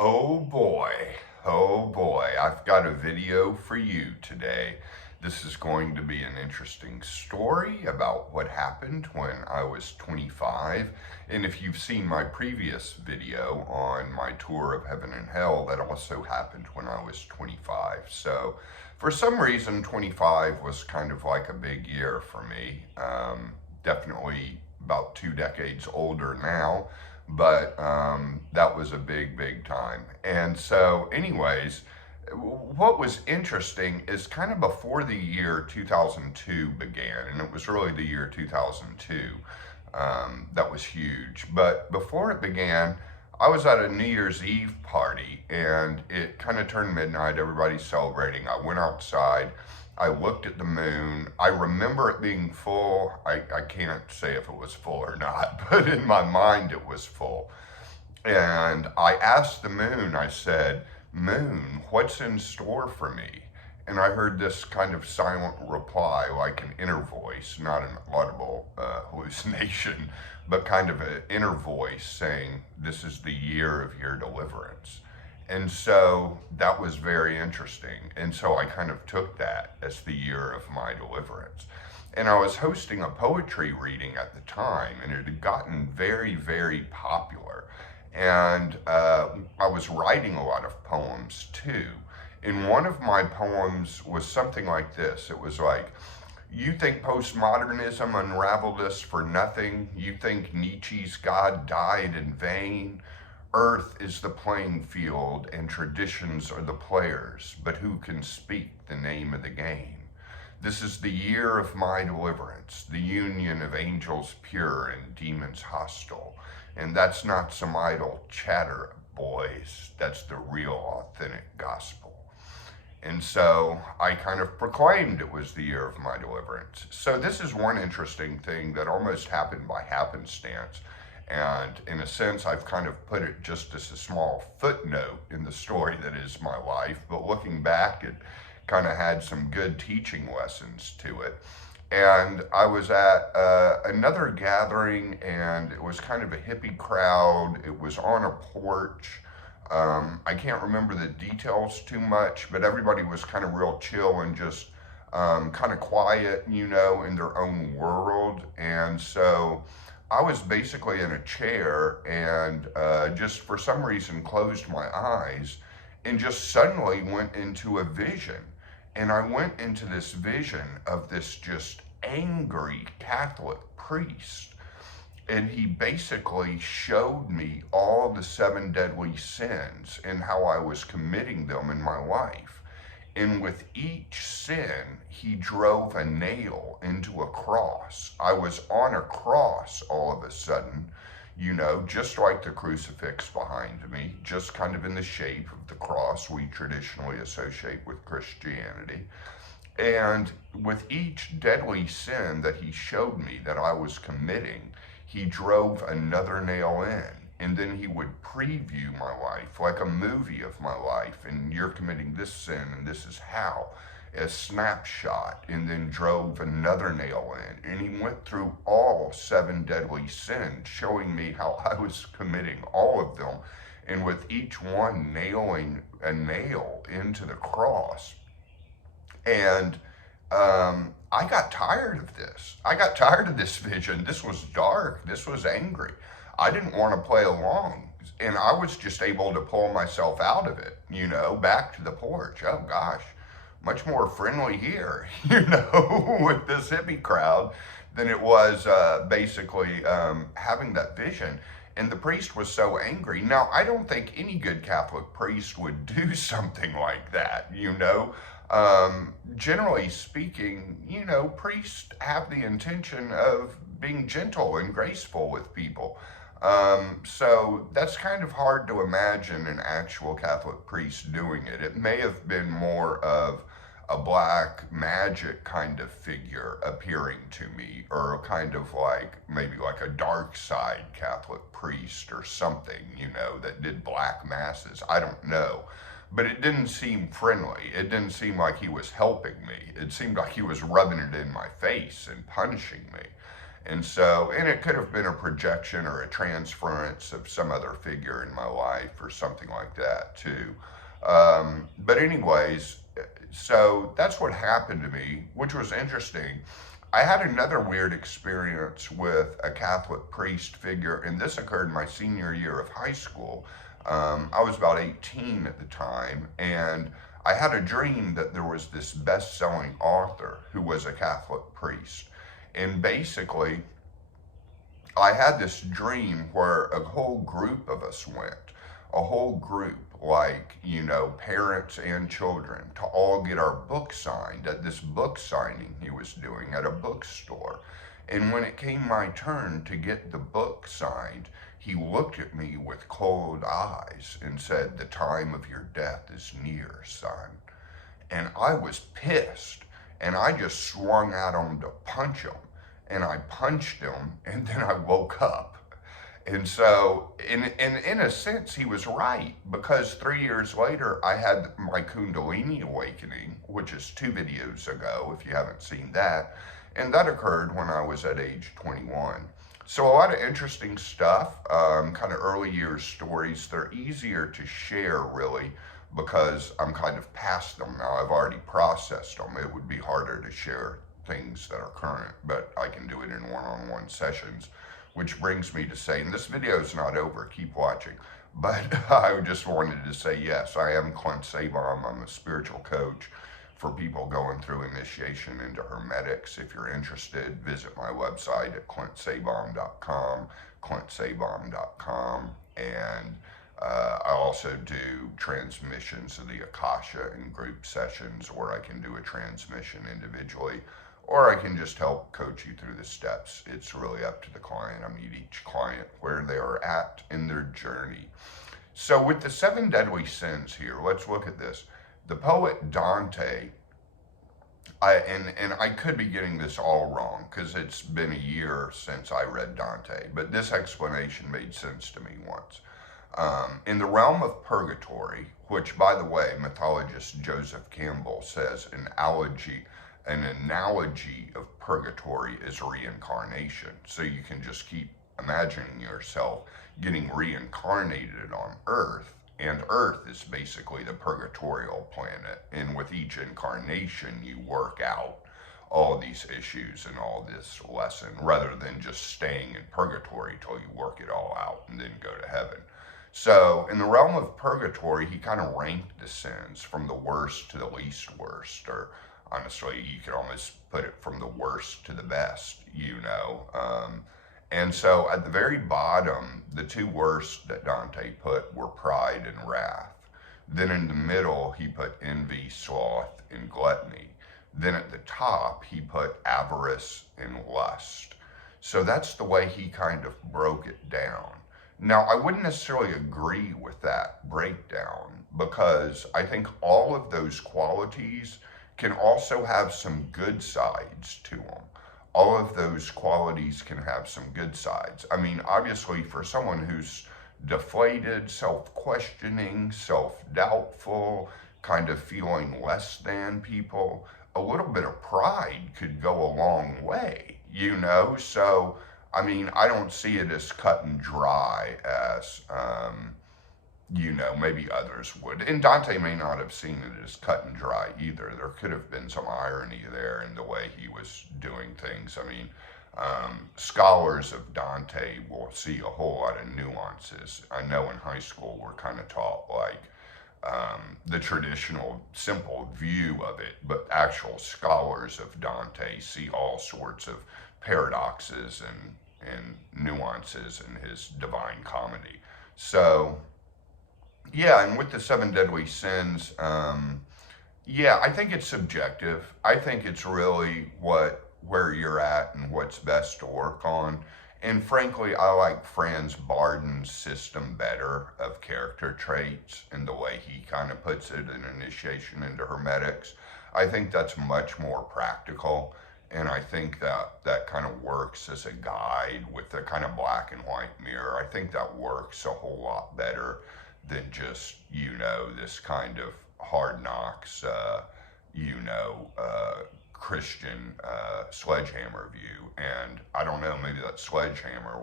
Oh boy, I've got a video for you today. This is going to be an interesting story about what happened when I was 25. And if you've seen my previous video on my tour of heaven and hell, that also happened when I was 25. So for some reason, 25 was kind of like a big year for me. Definitely about 2 decades older now, but that was a big time. And so, anyways, what was interesting is kind of before the year 2002 began, and it was really the year 2002 that was huge. But before it began, I was at a New Year's Eve party, and it kind of turned midnight. Everybody's celebrating. I went outside. I looked at the moon. I remember it being full. I can't say if it was full or not, but in my mind it was full. And I asked the moon, I said, "Moon, what's in store for me?" And I heard this kind of silent reply, like an inner voice, not an audible hallucination, but kind of an inner voice saying, "This is the year of your deliverance." And so that was very interesting. And so I kind of took that as the year of my deliverance. And I was hosting a poetry reading at the time, and it had gotten very popular. And I was writing a lot of poems too. And one of my poems was something like this. It was like, "You think postmodernism unraveled us for nothing? You think Nietzsche's God died in vain? Earth is the playing field and traditions are the players, but who can speak the name of the game? This is the year of my deliverance, the union of angels pure and demons hostile. And that's not some idle chatter, boys. That's the real, authentic gospel." And so I kind of proclaimed it was the year of my deliverance. So this is one interesting thing that almost happened by happenstance. And in a sense, I've kind of put it just as a small footnote in the story that is my life. But looking back, it kind of had some good teaching lessons to it. And I was at another gathering, and it was kind of a hippie crowd. It was on a porch. I can't remember the details too much, but everybody was kind of real chill and just kind of quiet, in their own world. And so I was basically in a chair and just for some reason closed my eyes and just suddenly went into a vision. And I went into this vision of this just angry Catholic priest. And he basically showed me all the seven deadly sins and how I was committing them in my life. And with each sin, he drove a nail into a cross. I was on a cross all of a sudden, just like the crucifix behind me, just kind of in the shape of the cross we traditionally associate with Christianity. And with each deadly sin that he showed me that I was committing, he drove another nail in. And then he would preview my life like a movie of my life. And you're committing this sin, and this is how. A snapshot, and then drove another nail in. And he went through all seven deadly sins, showing me how I was committing all of them. And with each one nailing a nail into the cross. And I got tired of this. I got tired of this vision. This was dark. This was angry. I didn't want to play along. And I was just able to pull myself out of it, back to the porch. Oh gosh, much more friendly here, with this hippie crowd than it was basically having that vision. And the priest was so angry. Now, I don't think any good Catholic priest would do something like that, Generally speaking, priests have the intention of being gentle and graceful with people. So that's kind of hard to imagine an actual Catholic priest doing it. It may have been more of a black magic kind of figure appearing to me, or a kind of maybe like a dark side Catholic priest or something, that did black masses. I don't know. But it didn't seem friendly. It didn't seem like he was helping me. It seemed like he was rubbing it in my face and punishing me. And so, and it could have been a projection or a transference of some other figure in my life or something like that too. But anyways, so that's what happened to me, which was interesting. I had another weird experience with a Catholic priest figure, and this occurred my senior year of high school. I was about 18 at the time, and I had a dream that there was this best selling author who was a Catholic priest. And basically, I had this dream where a whole group of us went, a whole group, like, parents and children, to all get our book signed at this book signing he was doing at a bookstore. And when it came my turn to get the book signed, he looked at me with cold eyes and said, "The time of your death is near, son." And I was pissed, and I just swung at him to punch him, and I punched him, and then I woke up. And so, in a sense, he was right, because 3 years later, I had my Kundalini awakening, which is 2 videos ago, if you haven't seen that. And that occurred when I was at age 21. So a lot of interesting stuff, kind of early years stories. They're easier to share, really, because I'm kind of past them now. I've already processed them. It would be harder to share things that are current, but I can do it in one-on-one sessions. Which brings me to say, and this video is not over, keep watching, but I just wanted to say, yes, I am Clint Sabom. I'm a spiritual coach for people going through initiation into Hermetics. If you're interested, visit my website at clintsabom.com, clintsabom.com, and I also do transmissions of the Akasha in group sessions, or I can do a transmission individually, or I can just help coach you through the steps. It's really up to the client. I meet each client where they are at in their journey. So with the 7 deadly sins here, let's look at this. The poet Dante, and I could be getting this all wrong because it's been a year since I read Dante, but this explanation made sense to me once. In the realm of purgatory, which, by the way, mythologist Joseph Campbell says an analogy of purgatory is reincarnation. So you can just keep imagining yourself getting reincarnated on Earth, and Earth is basically the purgatorial planet. And with each incarnation, you work out all these issues and all this lesson, rather than just staying in purgatory till you work it all out and then go to heaven. So in the realm of purgatory, he kind of ranked the sins from the worst to the least worst, or honestly, you could almost put it from the worst to the best, And so at the very bottom, the 2 worst that Dante put were pride and wrath. Then in the middle, he put envy, sloth, and gluttony. Then at the top, he put avarice and lust. So that's the way he kind of broke it down. Now, I wouldn't necessarily agree with that breakdown, because I think all of those qualities can also have some good sides to them. All of those qualities can have some good sides. I mean, obviously, for someone who's deflated, self-questioning, self-doubtful, kind of feeling less than people, a little bit of pride could go a long way, So, I mean, I don't see it as cut and dry as, maybe others would. And Dante may not have seen it as cut and dry either. There could have been some irony there in the way he was doing things. I mean, scholars of Dante will see a whole lot of nuances. I know in high school we're kind of taught like the traditional simple view of it, but actual scholars of Dante see all sorts of paradoxes and nuances in his Divine Comedy. So, yeah, and with the 7 deadly sins, I think it's subjective. I think it's really where you're at and what's best to work on. And frankly, I like Franz Barden's system better of character traits and the way he kind of puts it in Initiation into Hermetics. I think that's much more practical. And I think that kind of works as a guide with the kind of black and white mirror. I think that works a whole lot better than just, this kind of hard knocks, Christian sledgehammer view. And I don't know, maybe that sledgehammer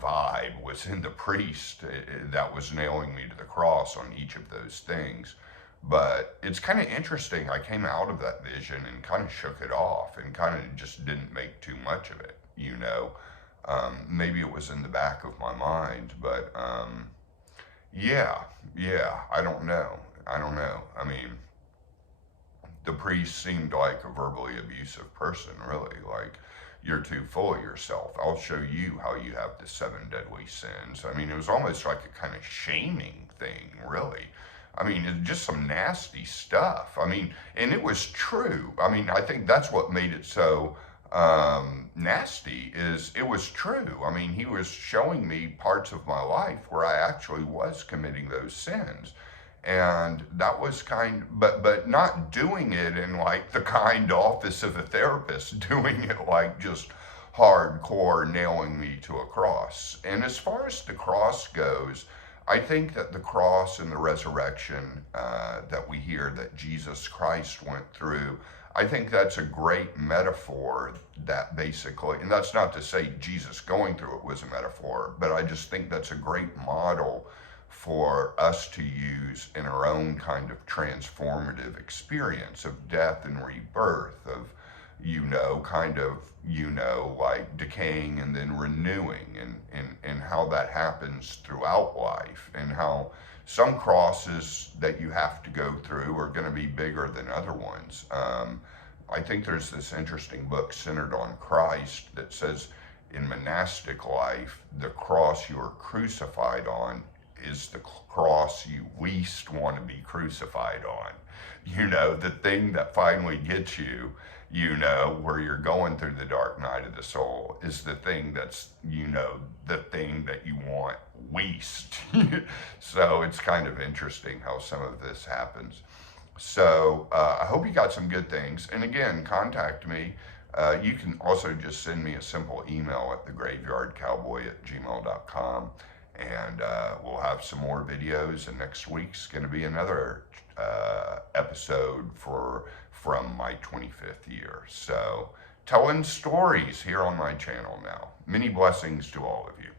vibe was in the priest that was nailing me to the cross on each of those things. But it's kind of interesting. I came out of that vision and kind of shook it off and kind of just didn't make too much of it, you know. Maybe it was in the back of my mind, but yeah, I don't know. I mean, the priest seemed like a verbally abusive person, really. Like, you're too full of yourself. I'll show you how you have the seven deadly sins. I mean, it was almost like a kind of shaming thing, really. I mean, it's just some nasty stuff. I mean, and it was true. I mean, I think that's what made it so nasty, is it was true. I mean, he was showing me parts of my life where I actually was committing those sins. And that was but not doing it in like the kind office of a therapist, doing it like just hardcore nailing me to a cross. And as far as the cross goes, I think that the cross and the resurrection that we hear that Jesus Christ went through, I think that's a great metaphor that basically, and that's not to say Jesus going through it was a metaphor, but I just think that's a great model for us to use in our own kind of transformative experience of death and rebirth, of, like decaying and then renewing, and how that happens throughout life, and how some crosses that you have to go through are going to be bigger than other ones. I think there's this interesting book centered on Christ that says in monastic life, the cross you're crucified on is the cross you least want to be crucified on. The thing that finally gets you, where you're going through the dark night of the soul, is the thing that's, the thing that you want least. So it's kind of interesting how some of this happens. So I hope you got some good things. And again, contact me. You can also just send me a simple email at thegraveyardcowboy@gmail.com. And we'll have some more videos, and next week's going to be another episode from my 25th year. So, telling stories here on my channel now. Many blessings to all of you.